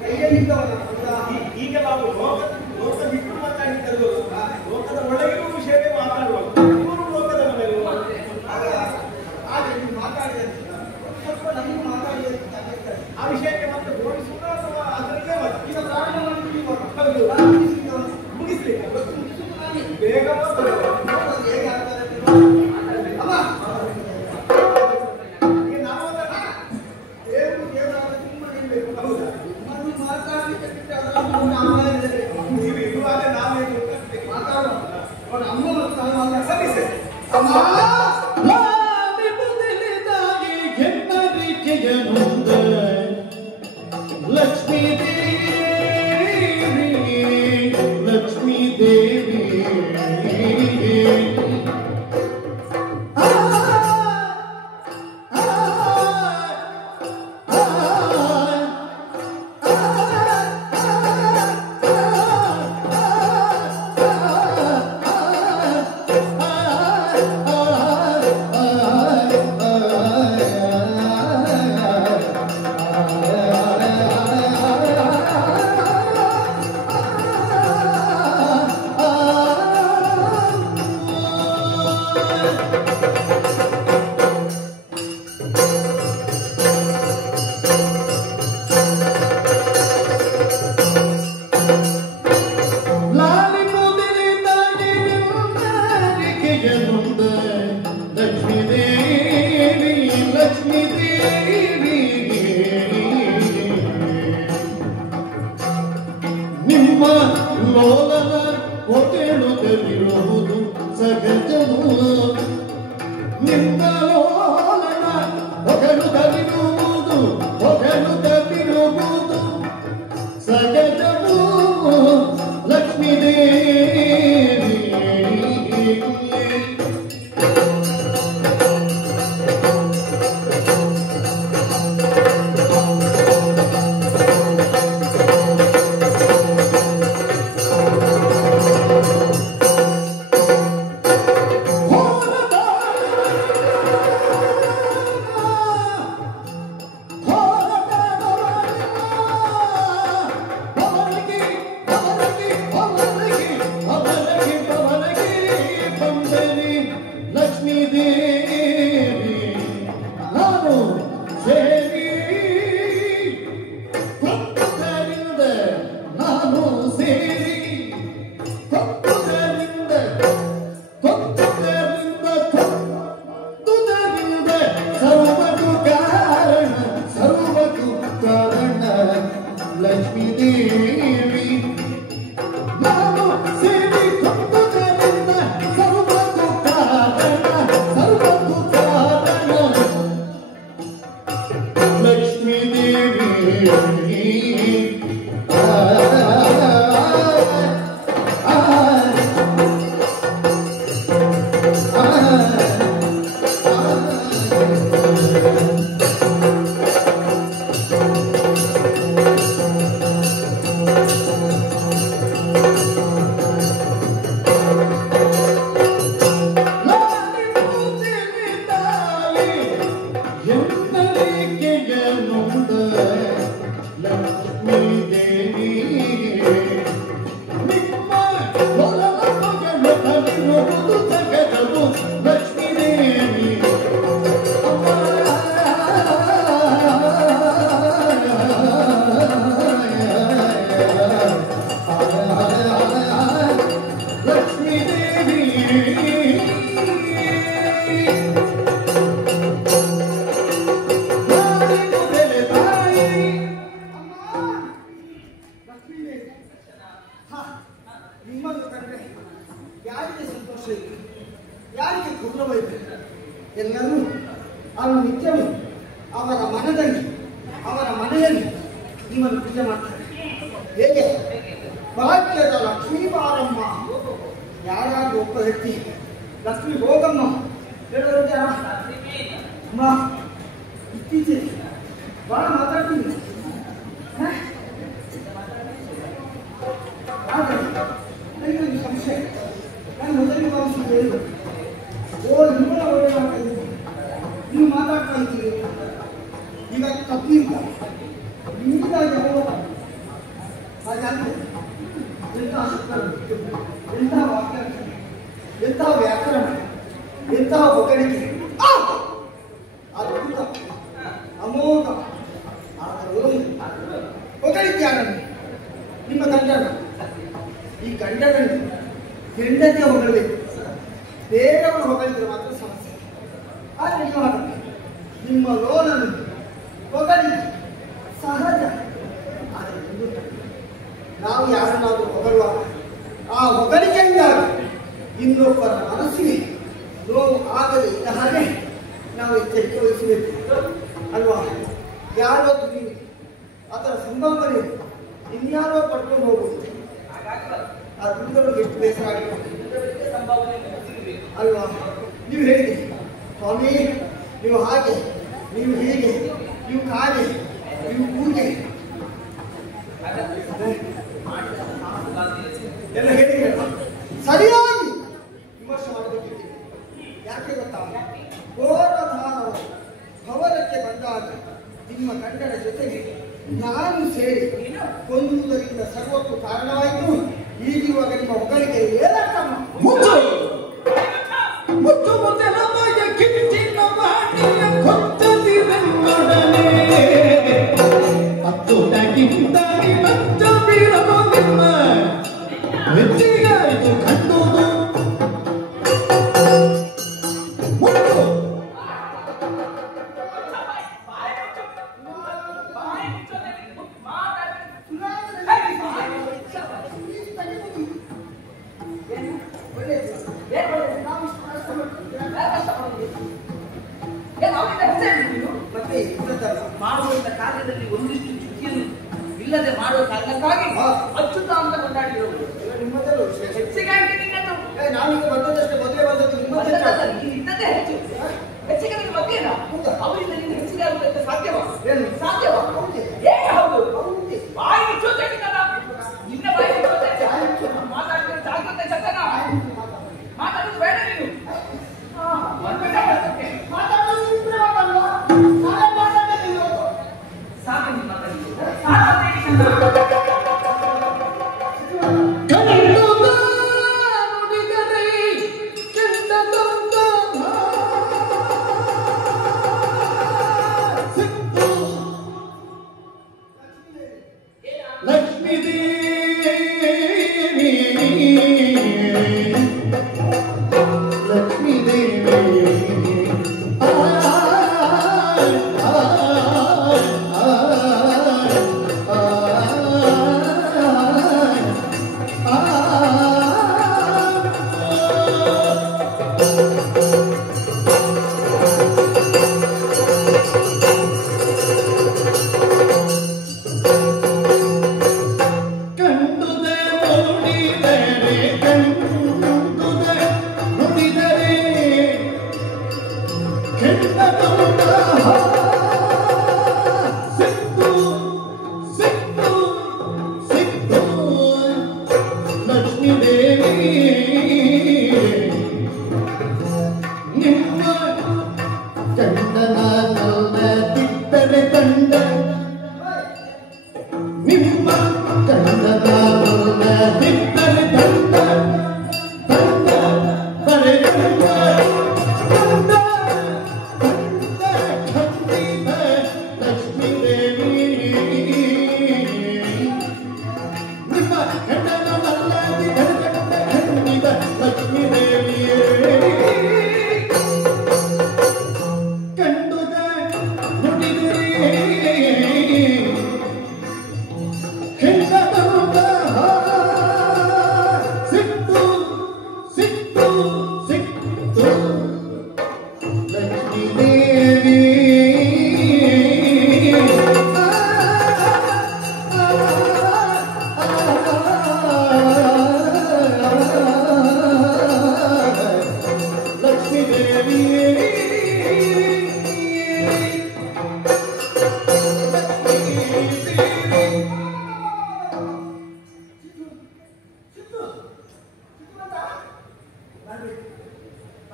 ಕೈಯಲ್ಲಿದ್ದವನ ಹೌದಾ? ಈಗ ನಾವು ಲೋಕ ಬಿಟ್ಟು ಮಾತಾಡಿದ್ದಲ್ಲ, ಲೋಕದ ಒಳಗಿರುವ ವಿಷಯವೇ ಮಾತಾಡುವಾಗ ಇವರು ಲೋಕದ ಮೇಲೆ ಹಾಗೆ ನೀವು ಮಾತಾಡಿದ ಸ್ವಲ್ಪ ನಮಗೂ ಮಾತಾಡಿದ ಆ ವಿಷಯಕ್ಕೆ ಮತ್ತೆ ಹೋಲಿಸುವುದು ಅಥವಾ ಅದರಲ್ಲೇ ಈಗ ಪ್ರಾರಂಭ ಮಾಡಿದ್ದೀವಿ. ಮುಗಿಸ್ಲಿಕ್ಕೆ ಮುಗಿಸುವುದು ನಾನೇ. ಬೇಗ ಹೇಗೆ ಆಗ್ತದೆ ಅಮ್ಮ ಈಗ ನಾವು ದೇವರು ದೇವರಾದ ಸುಮ್ಮನೆ ಇರಬೇಕು. ಹೌದಾ? ನಮ್ಮನ್ನು ಮಾತಾಡಲಿಕ್ಕೆ ಬಿಟ್ಟು ಅದರಲ್ಲಿ ಅಮ್ಮ ಇರಬೇಕು. ನೀವು ಇರುವಾಗ ನಾವೇನು ಮಾತಾಡುವ ಅವನ ಅಮ್ಮ ಮತ್ತು ನಾನು ಸರಿ ಸರಿ ಅಮ್ಮ ಲಾಲಿಪುದಲಿದಾಗಿ ಎನ್ನರಿಕೆಯ ಮುಂದೆ ಲಕ್ಷ್ಮೀ ದೇವಿ ಲಕ್ಷ್ಮೀ ದೇವಿ ನಿಮ್ಮ ಲೋಲನ ಹೊಗೆಳುತ್ತಲಿರುವುದು ಸಹಜವು ನಿಮ್ಮ ಲೋಲನ ಹೊಗೆಳುತ್ತಲಿರುವುದು ಸಹಜವು ಲಕ್ಷ್ಮೀ ದೇವಿ Oh! ಯಾರಿಗೆ ಸಂತೋಷ ಇದೆ, ಯಾರಿಗೆ ಗೌರವವಿದೆ, ಎಲ್ಲರೂ ಅವರು ನಿತ್ಯವೂ ಅವರ ಮನದಲ್ಲಿ ಅವರ ಮನೆಯಲ್ಲಿ ನಿಮ್ಮನ್ನು ಪೂಜೆ ಮಾಡ್ತಾರೆ. ಹೇಗೆ ಭಾಗ್ಯದ ಲಕ್ಷ್ಮೀ ಬಾರಮ್ಮ, ಯಾರಾದ್ರೂ ಒಬ್ಬ ವ್ಯಕ್ತಿ ಲಕ್ಷ್ಮೀ ಹೋಗಮ್ಮ ಹೇಳೋರು ಜನ ಅಮ್ಮ ಇತ್ತೀಚೆಗೆ ಬಹಳ ಮಾತಾಡ್ತೀನಿ. ಆದರೆ ನನಗೊಂದು ಸಂಶಯ. ನಾನು ಮೊದಲಿಗೆ ಭಾವಿಸಿದ್ದು ಏನು, ಓ ನಿಮ್ಮನ್ನ ಒಳ್ಳೆ ಮಾಡ್ತಾ ಇದ್ದೀನಿ, ನೀವು ಮಾತಾಡ್ತಾ ಇದ್ದೀರಿ, ಈಗ ತಪ್ಪಿಲ್ಲ ನಿಮಗಾಗಿ ಹಾಗಾದ್ರೆ ಎಂತಹ ಶಬ್ದ, ಎಂತಹ ವಾಕ್ಯ, ಎಂತಹ ವ್ಯಾಕರಣ, ಎಂತಹ ಹೊಗಳಿಕೆ, ಅದ್ಭುತ ಅಮೋಘ. ಆದರೂ ಹೊಗಳಿಕೆ ಯಾರನ್ನು? ನಿಮ್ಮ ಗಂಡನ. ಈ ಗಂಡನನ್ನು ಹೆಂಡತಿಯ ಹೊಗಳಬೇಕು, ಬೇರೆಯವರು ಹೊಗಳಿದ್ರೆ ಮಾತ್ರ ಸಮಸ್ಯೆ. ಆದರೆ ಇವಾಗ ನಿಮ್ಮ ಲೋನನ್ನು ಹೊಗಳಿ ಸಹಜ. ಆದರೆ ನಾವು ಯಾರನ್ನಾದರೂ ಹೊಗಳುವಾಗ ಆ ಹೊಗಳಿಕೆಯಿಂದಾಗಿ ಇನ್ನೊಬ್ಬರ ಮನಸ್ಸಿಗೆ ನೋವು ಆಗದೆ ಇದ್ದ ಹಾಗೆ ನಾವು ಎಚ್ಚರಿಕೆ ವಹಿಸಬೇಕು ಅಲ್ವಾ? ಯಾರೋ ನೀವು ಅದರ ಸಂಭಾವನೆ ಇನ್ಯಾರೋ ಪಡ್ಕೊಂಡು ಹೋಗುವುದು, ಆ ದುಡಿದವರಿಗೆ ಎಷ್ಟು ಬೇಸರ ಆಗಿತ್ತು ಅಲ್ವಾ? ನೀವು ಹೇಳಿದ್ರಿ ಸ್ವಾಮಿ, ನೀವು ಹಾಗೆ, ನೀವು ಹೀಗೆ, ನೀವು ಕಾಗೆ, ನೀವು ಪೂಜೆ ಎಲ್ಲ ಹೇಳಿದ್ರೆ ಸರಿಯಾಗಿ ವಿಮರ್ಶೆ ಮಾಡಬೇಕಿದೆ. ಯಾಕೆ ಗೊತ್ತಾ? ಘೋರಧಾರವು ಭವನಕ್ಕೆ ಬಂದಾಗ ನಿಮ್ಮ ಗಂಡನ ಜೊತೆಗೆ ನಾನು ಸೇರಿ ಕೊಂದುವುದರಿಂದ ಸರ್ವಕ್ಕೂ ಕಾರಣವಾಯಿತು. ಈಗಿರುವಾಗ ನಿಮ್ಮ ಹೊಗಳಿಕೆ ಏನರ್ಥ? ಮುತ್ತು ಮೊದಲ ಕಿಂಚಿನ ಬಾಣಿಯ ಕೊತ್ತದಿರನ್ನೊಡನೆ ಹತ್ತು ಗಿಂತಾಗಿ ಬಂದ ಬೀರವ ನಿಮ್ಮ ಮೆಚ್ಚಿಗಾಯಿತು ಕಂಡುದು ಮುತ್ತು ಮತ್ತೆ ಮಾಡುವಂತ ಕಾರ್ಯದಲ್ಲಿ ಒಂದಿಷ್ಟು ಚುಕ್ಕಿಯನ್ನು ಇಲ್ಲದೆ ಮಾಡುವ ಕಾರಣಕ್ಕಾಗಿ ಅಚ್ಚುತ ಅಂತ ಕೊಂಡಾಡಿರೋದು ನಿಮ್ಮದೆಲ್ಲ ವಿಶೇಷ. ಹೆಚ್ಚಿಗಾಗಿ ನಿನ್ನದು ನಾವೀಗ ಬಂದದಷ್ಟೇ, ಮೊದಲೇ ಬಂದದ್ದು ನಿಮ್ಮದೇ. ಇದ್ದದ್ದೇ ಹೆಚ್ಚು, ಹೆಚ್ಚಿಗೆ ನಿಮಗೆ ಮತ್ತೇನ ಅವರಿಂದ ನೀನು ಹೆಚ್ಚಿಗೆ ಆಗುವಂತ ಸಾಧ್ಯವಾ? ಏನು? ಸಾಧ್ಯವಾ? ಹೇಗೆ ಹೌದು? ಬಾಯಿ ಮುಚ್ಚೋದೆ ನಿನ್ನ ಬಾಯಿ ಮುಚ್ಚೋದೆ. ಮಾತಾಡ್ತಿರೋ ಜಾಗ್ರತೆ ಚಂದನ, ಮಾತಾಡೋದು ಬೇಡ ನೀನು. ಸಾಕು ನೀನು ಮಾತಾಡಿ. ಲಕ್ಷ್ಮೀ ದೇವಿ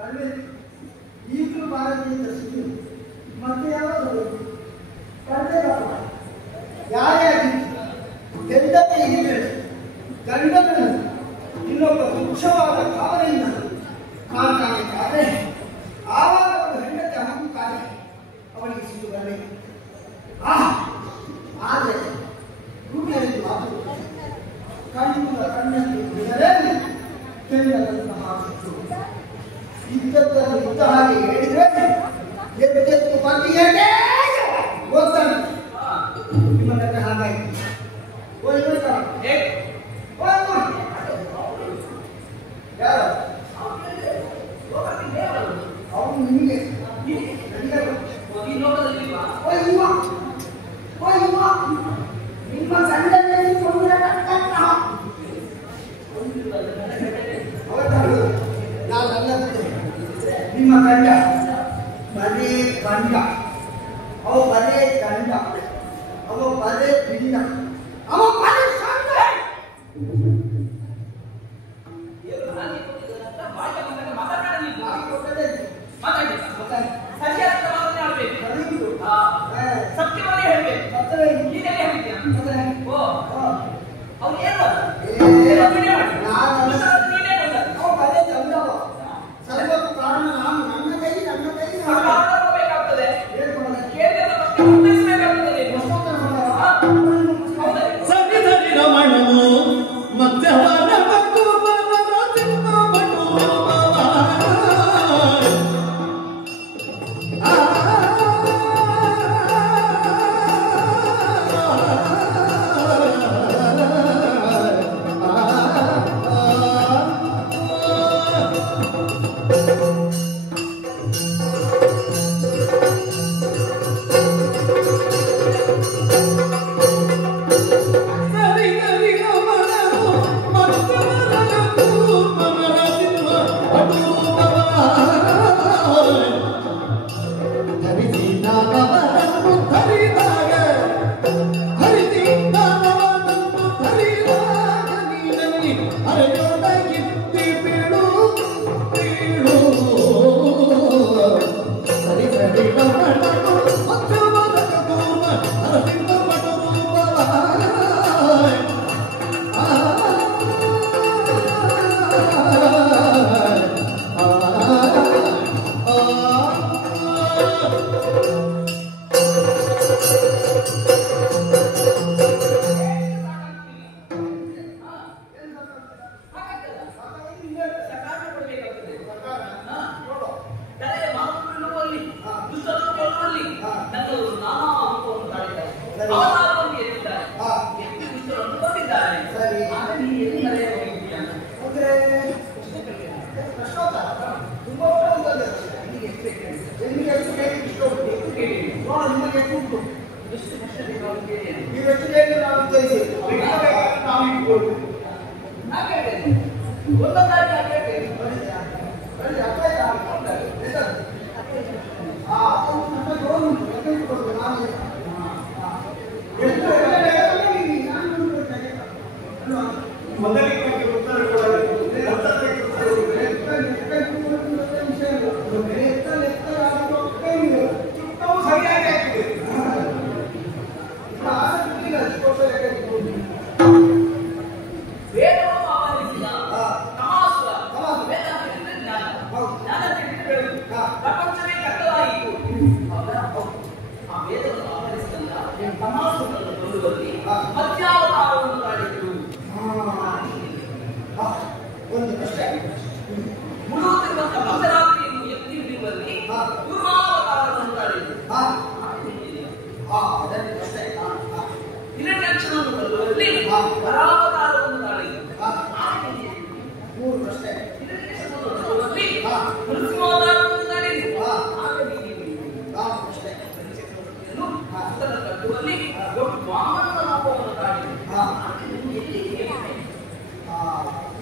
ಅಲ್ವೇ ಈಗಲೂ ಭಾರತೀಯ ಸಿಕ್ಕಿ ಮತ್ತೆ ಯಾವಾಗ ಕಳೆದ ಯಾರೇ ಆಗಿತ್ತು ಹೆಂಡತಿ ಹೀಗೆ ಗಂಡನ ಇನ್ನೊಬ್ಬ ತುಚ್ಛವಾದ ಕಾವಲಿಂದ ಕಾಣ್ತಾನೆ ಆವಾಗ ಅವಳು ಹೆಂಡತಿ ಅಹಂಕಾರ ಅವಳಿಗೆ ಸಿಟ್ಟು ಬರಬೇಕು. ಆದರೆ ರೂಢಿಯಲ್ಲಿ ಮಾತು ಕಣ್ಣಲ್ಲಿ ಬಿಡಲೇ ಕೆಂಡದಂತಹ ಸಿಟ್ಟು ಇದ್ದದ್ದನ್ನು ಇದ್ದ ಹಾಗೆ ಹೇಳಿದ್ರೆ ಎದ್ದೆದ್ದು ಬಂದಿಗೆ ಗೊತ್ತಾಗ ನಿಮ್ಮ ಕಡೆ ಹಾಗಾಯ್ತು. ಯಾರು ಅವನು ನಿಮಗೆ ನಿಮ್ಮ ಗಂಡನಲ್ಲಿ ನಿಮ್ಮ ಗಂಡ ಬರೇ ಗಂಡ ಅವ ಬರೇ ಗಂಡ ಅವ ಬರೇ ಪಿಂಡ ಅವ ಬರೇ ಸಂಡ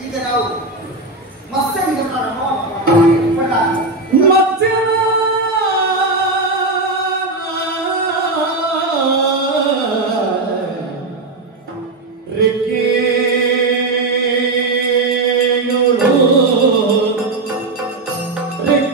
ಈಗ ನಾವು ಮತ್ಸ್ಯ रे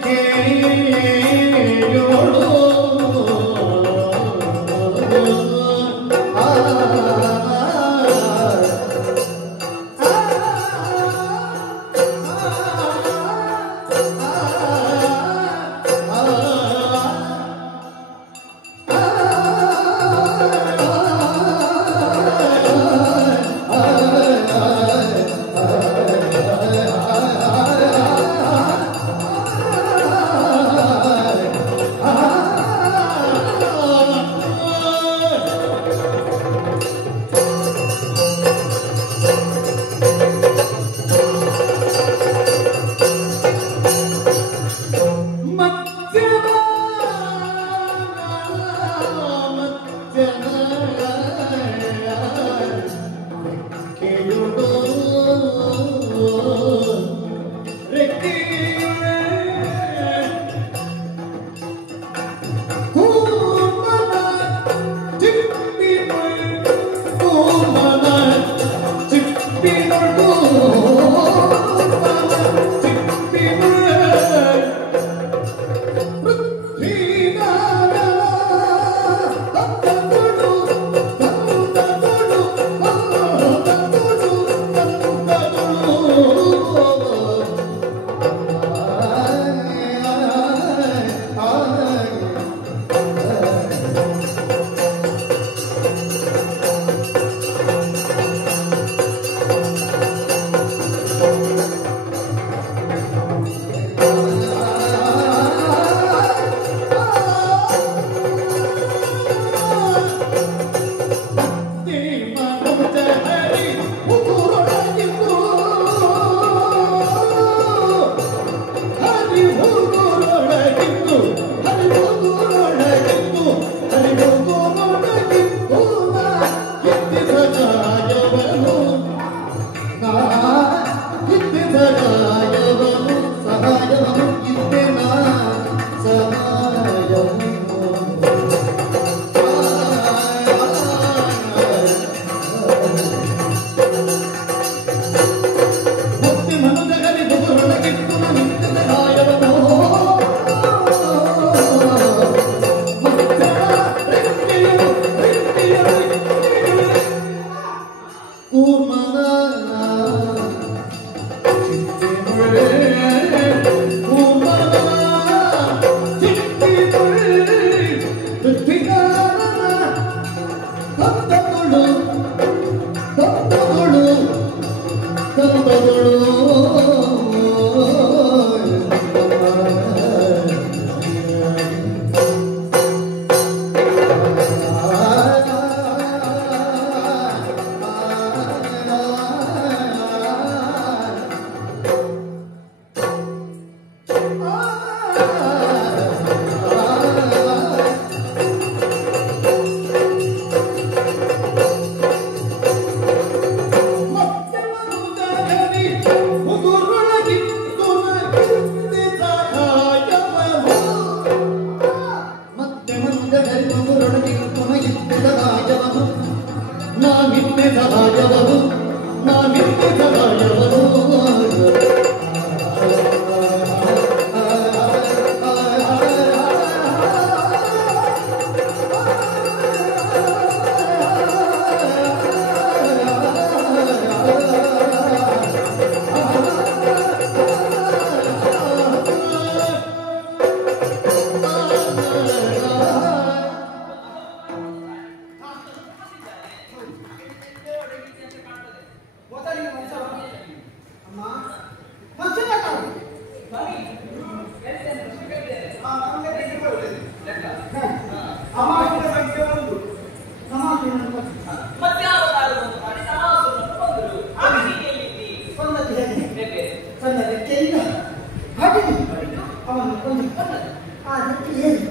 ಅದಕ್ಕೆ ಏನು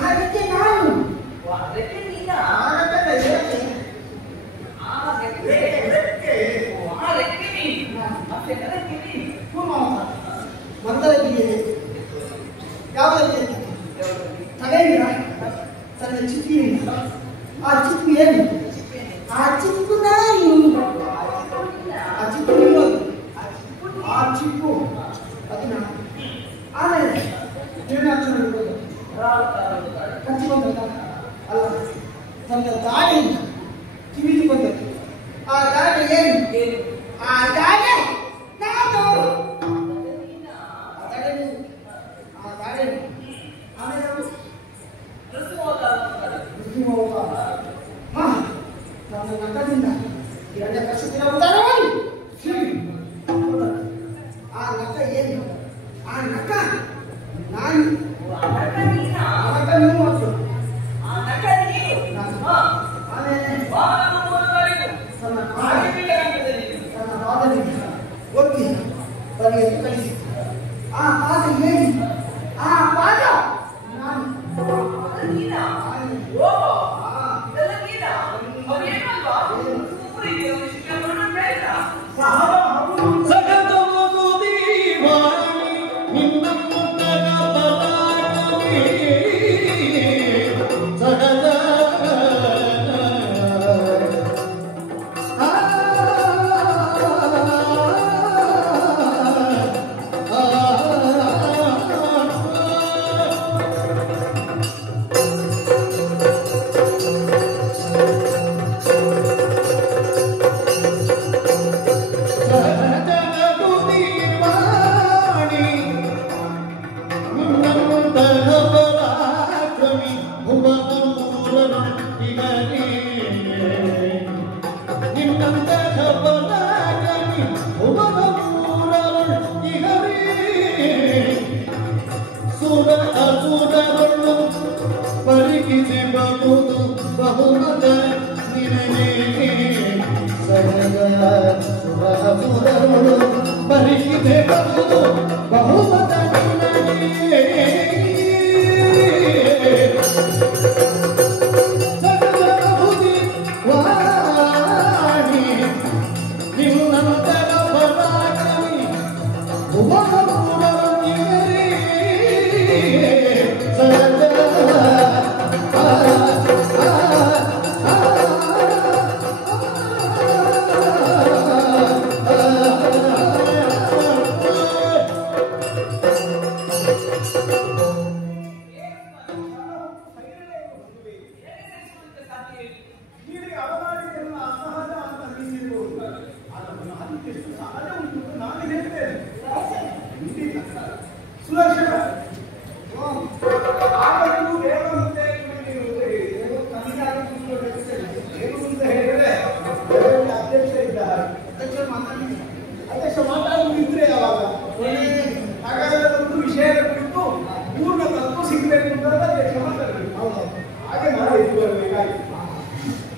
ಅದಕ್ಕೆ ನಾನು ಅದಕ್ಕೆ ನೀನ ಆಗತ್ತಲ್ಲ ಹೇಗೆ ಮಂದರಗಿರಿ ಯಾವುದಕ್ಕೆ ತಲೆಯಿಲ್ಲ ತನ್ನ ಚಿಪ್ಪಿನಿಂದ ಆ ಚಿಪ್ಪು ಏನು ಆ ಚಿಪ್ಪುನ ಆ ಚಿಪ್ಪು ಆ ಚಿಪ್ಪು ಅದನ್ನ ಆಮೇಲೆ ಏನಾಗ್ತದೆ ಕಚ್ಚಿ ಬಂದ ಅಲ್ಲ ತನ್ನ ದಾಳಿ ಕಿವಿದು ಬಂದದ್ದು ಆ ದಾಳಿ ಏನು ಆ ದಾಳಿ ನಾನು ಆ ದಾಳಿ ಆಮೇಲೆ ನನ್ನ ನಖದಿಂದ ಎರಡನೇ ಕಷ್ಟದಿಂದ ಉದಾರವಾಗಿ ಆ ನಖ ಏನು ಆ ನಖ ನಾನು ಒತ್ತಿ ಬರೆಯ ಕಳಿಸಿ ಆ ಪಾದ ಏನು ಆ ಪಾದ ನಾನು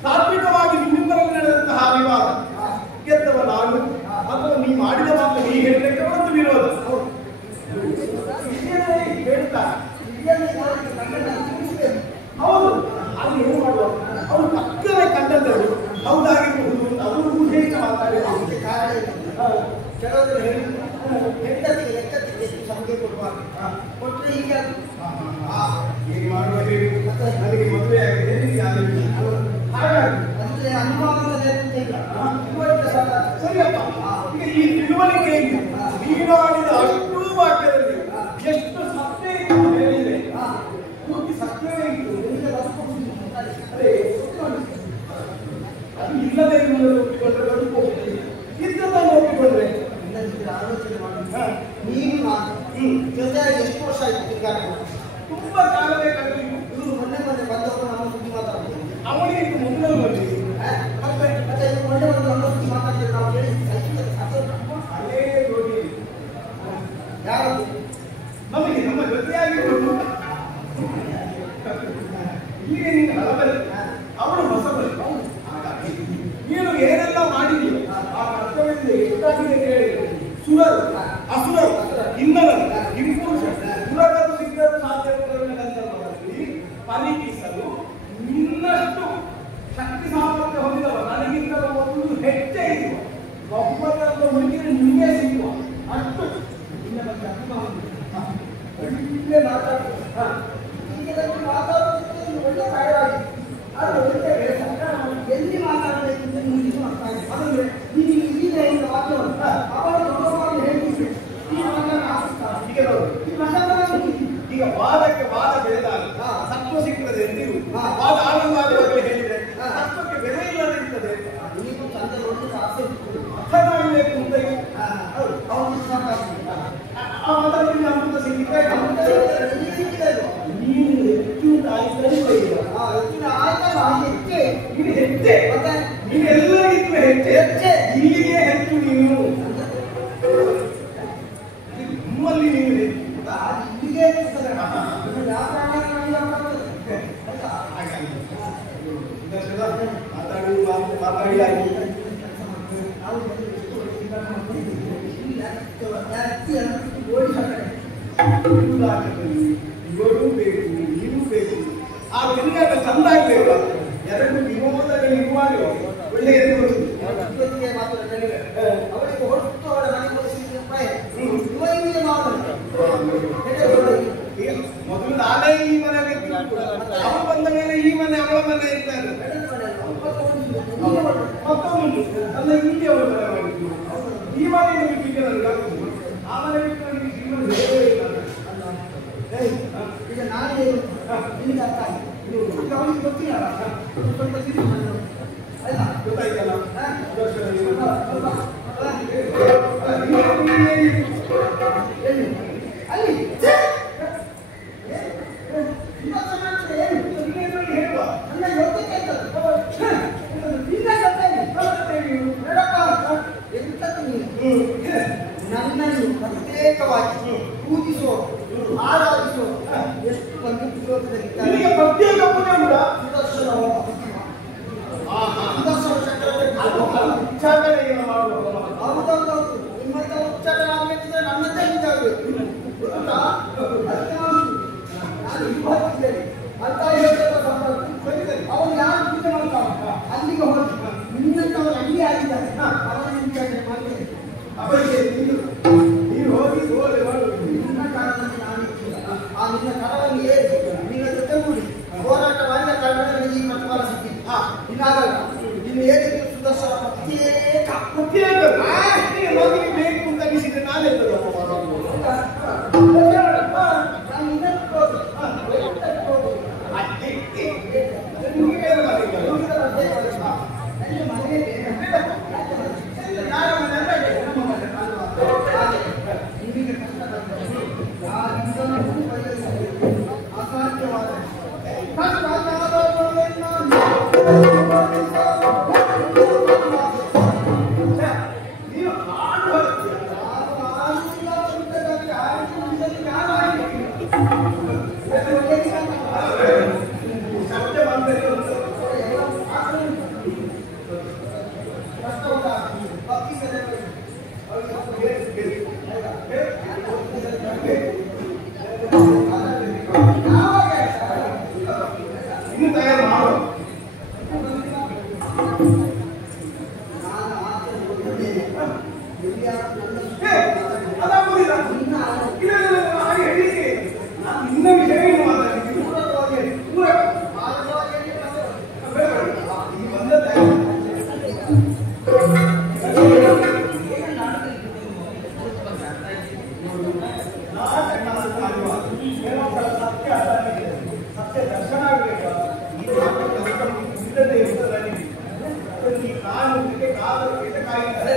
ತಾತ್ವಿಕವಾಗಿ ನಿಮ್ಮಿಬ್ಬರಲ್ಲಿ ನಡೆದಂತಹ ವಿವಾದ ಗೆದ್ದವ ನಾನು ಅಥವಾ ನೀ ಮಾಡಿದ ಮಾತು ನೀ ಹೇಳಲಿಕ್ಕೆ ಒಂದು ವಿರೋಧ ಹೇಳ್ತಾ ಹೌದು ಅದು ಏನು ಮಾಡುವ ಅವರು ಪಕ್ಕವೇ ಕಂಡದ್ದು ಹೌದಾಗಿರ್ಬಹುದು ಅವರು ಹೇಗೆ ಮಾತಾಡಿದ್ರು ಕೆಲವರು ಹೆಂಡತಿಗೆ ಲೆಕ್ಕಕ್ಕೆ ಸಂಖ್ಯೆ ಕೊಡುವಾಗ ಕೊಟ್ಟರೆ ಹೀಗೆ ಹೇಗೆ ಮಾಡುವ ನನಗೆ ಮದುವೆ ಆಗಿದೆ ಹಾಗಾಗಿ ಅಂದ್ರೆ ಅನುಭವದ ಇಲ್ಲ ಸರಿಯಪ್ಪ ಈಗ ಈ ತಿಳುವಳಿಕೆ ನೀನಾಡಿದ ಅಷ್ಟು ವಾಕ್ಯದಲ್ಲಿ ಎಷ್ಟು ಸತ್ಯ ಇತ್ತು ಹೇಳಿದೆ ಪೂರ್ತಿ ಸತ್ಯವೇ ಇತ್ತು ಅದು ಇಲ್ಲದೆ ಇರುವುದನ್ನು ಒಪ್ಪಿಕೊಂಡ್ರೆ ಬದುಕೋಗ್ತದೆ ಇದ್ದದನ್ನು ಒಪ್ಪಿಕೊಂಡ್ರೆ ಆಲೋಚನೆ ಮಾಡಿ ನೀನು ನಾನು ಜೊತೆಯಾಗಿ ಎಷ್ಟು ವರ್ಷ ಆಯ್ತು ತುಂಬಾ ಕಾಲವೇ ಕಂಡು ಇವರು ಮೊನ್ನೆ ಬಂದವರು ನಮ್ಮ ಸುದ್ದಿ ಮಾತಾಡ್ತೀವಿ ಅವನಿಗೆ ಮೊದಲು ಬಂದಿದೆ ಮತ್ತೆ ಮೊನ್ನೆ ಬಂದು ನಮ್ಮ ಸುದ್ದಿ ಮಾತಾಡ್ತೀವಿ ನಾವು ಹೇಳಿ ಅಲ್ಲೇ ನೋಡಿ ಯಾರು ನಮಗೆ ನಮ್ಮ ಜೊತೆಯಾಗಿರುವುದು ಈಗ ನೀನು ಹಳಬರಿ ಅವಳು ಹೊಸಬರಿ ನೀನು ಏನೆಲ್ಲ ಮಾಡಿದೀಯ ಆ ಕರ್ತವ್ಯದಿಂದ ಎಷ್ಟಾಗಿದೆ ಹೇಳಿ ಸುರರು ಅಸುರರು ಇಂದ್ರರು ಹಿಂಪುರುಷ ಬಗ್ಗೆ ಒಳ್ಳೆ ಮಾತಾಡ್ತಾರೆ. ಮಾತಾಡೋದಕ್ಕೆ ಒಳ್ಳೆ ಕಾರ್ಯವಾಗಿ ಅದು ಒಳ್ಳೆ ಎಲ್ಲಿ ಮಾತಾಡಬೇಕು ಅಂತ ನಿಮಗೆ ಅರ್ಥ ಆಗಿದೆ. ಅದಂದ್ರೆ ನೀವು ಇಲ್ಲಿಂದ ಒಂದು ವಾಕ್ಯವನ್ನು ಅವರು ದೊಡ್ಡವಾಗಿ ಹೇಳ್ತಿದ್ರು ಈಗ ವಾದಕ್ಕೆ ವಾದ ಬೆಳೆದಾಗ ಸತ್ವ ಸಿಗ್ತದೆ ಎಂದಿರು ವಾದ ಆನಂದವಾದವರೆಗೆ ಹೇಳಿದ್ರೆ ಸತ್ವಕ್ಕೆ ಬೆಲೆ ಇಲ್ಲದಿರ್ತದೆ. ನೀವು ಚಂದ ಒಂದು ಆಸೆ ಅರ್ಥನಾಗಬೇಕು ಅಂತ ಅವನು ಅದರಲ್ಲಿ ಅಮೃತ ಸಿಕ್ಕಿದ್ರೆ ನೀನು ಹೆಚ್ಚು ಹೆಚ್ಚೆ ನೀನು ಎಲ್ಲರಿಗಿಂತ ಹೆಚ್ಚೆ ಇಲ್ಲಿಗೆ ಹೆಚ್ಚು ನೀನು ನಿಮ್ಮಲ್ಲಿ ನೀನು ಇಲ್ಲಿಗೆ ಮಾತಾಡಿ ಆಗಿ ಇವರೂ ಬೇಕು ನೀವು ಬೇಕು ಆ ಬೆನ್ನಿಗೆ ಚಂದ ಆಗ್ಬೇಕು. ಎರಡು ವಿಮೋದಗಳು ಇರುವಾಗ ಒಳ್ಳೆ ಅವಳಿಗೆ ಹೊರತು ಅವಳ ಮನೆಗೆ ಮೊದಲು ನಾನೇ ಈ ಮನೆಗೆ ಅವಳು ಬಂದ ಮೇಲೆ ಈ ಮನೆ ಅವಳ ಮನೆ ಇರ್ತಾರೆ. ಮತ್ತೊಂದು ನನ್ನ ಹಿಂದೆ ಅವಳು ಮನೆ ಮಾಡಿದ್ದು ಈ ಮನೆ ಬಿಟ್ಟಿಗೆ ನನಗೆ ಆಗುದು ಆ ಮನೆ ಬಿಟ್ಟು ನನಗೆ ಜೀವನ ಬೇರೆ ಇಲ್ಲ. ಈಗ ನಾನೇ ನಿಮಗೆ ಅರ್ಥ ಆಗಿದೆ. ಅವನಿಗೆ ಗೊತ್ತಿಲ್ಲ ಸ್ವಲ್ಪ ಸಿರಿ ಅಲ್ಲ ಗೊತ್ತಾಯ್ತಲ್ಲ ಅಲ್ಲಿ ನನ್ನನ್ನು ಪ್ರತ್ಯೇಕವಾಗಿ ಪೂಜಿಸುವ ಆರಾಧಿಸುವ ಎಷ್ಟು ಮಂದಿ ವಿರೋಧದಲ್ಲಿದ್ದಾರೆ. ಪ್ರತ್ಯೇಕ ಪೂಜೆ ಕೂಡ ಸುದರ್ಶನ ಉಚ್ಚಾರಣೆಯನ್ನು ಮಾಡುವ ಹೌದೌದು ನಿಮ್ಮಂತ ಉಚ್ಚಾರಣೆ ಆಗಬೇಕಿದ್ರೆ ನನ್ನದೇ ನಿಜಾಗಬೇಕು ಗೊತ್ತಾ? ಅದಕ್ಕೆ ನಾನು ಇವಾಗಿದ್ದೇನೆ ಅಂತ ಅವನು ಯಾರು ಪೂಜೆ ಮಾಡ್ತಾವ ಅಲ್ಲಿಗೆ ಹೋಗಿ ನಿನ್ನಂತ ಅವರು ಅಂಗಿ ಆಗಿದ್ದಾರೆ ಅವರನ್ನು ವಿಚಾರಣೆ ಮಾಡ್ತೇನೆ. ಅವರಿಗೆ ನೀವು ಹೋಗಿ ನಿನ್ನ ಕಾರಣದಲ್ಲಿ ನಾನು ಆ ನಿನ್ನ ಕರವನ್ನು ಏರಿ ನಿನ್ನ ಜೊತೆ ಕೂಡಿ ಹೋರಾಟ ಮಾಡಿದ ಕಾರಣದಲ್ಲಿ ಈ ಪ್ರತಿಫಲ ಸಿಕ್ಕಿದೆ. ಇನ್ನಾಗಲ್ಲ ನೀನು ಏನಿದ್ರು ಸುದರ್ಶನ ಪ್ರತ್ಯೇಕ ಮಗನಿಗೆ ಬೇಕು ಅಂತ ಅನಿಸಿದ್ರೆ ನಾನೇ ಅಸಾಧ್ಯವಾದ ನೀವು ಹಾಡು ಶಬ್ದ ಬಂದರೆ ಇನ್ನು ತಯಾರು ಮಾಡು. ಇನ್ನ ವಿಷಯ ಏನು ಮಾತಾಡ್ತೀನಿ ಸತ್ಯ ದರ್ಶನ ಆಗ್ಬೇಕಾ ಈ ಕಾಲು ಕಾಯಿದ್ದಾರೆ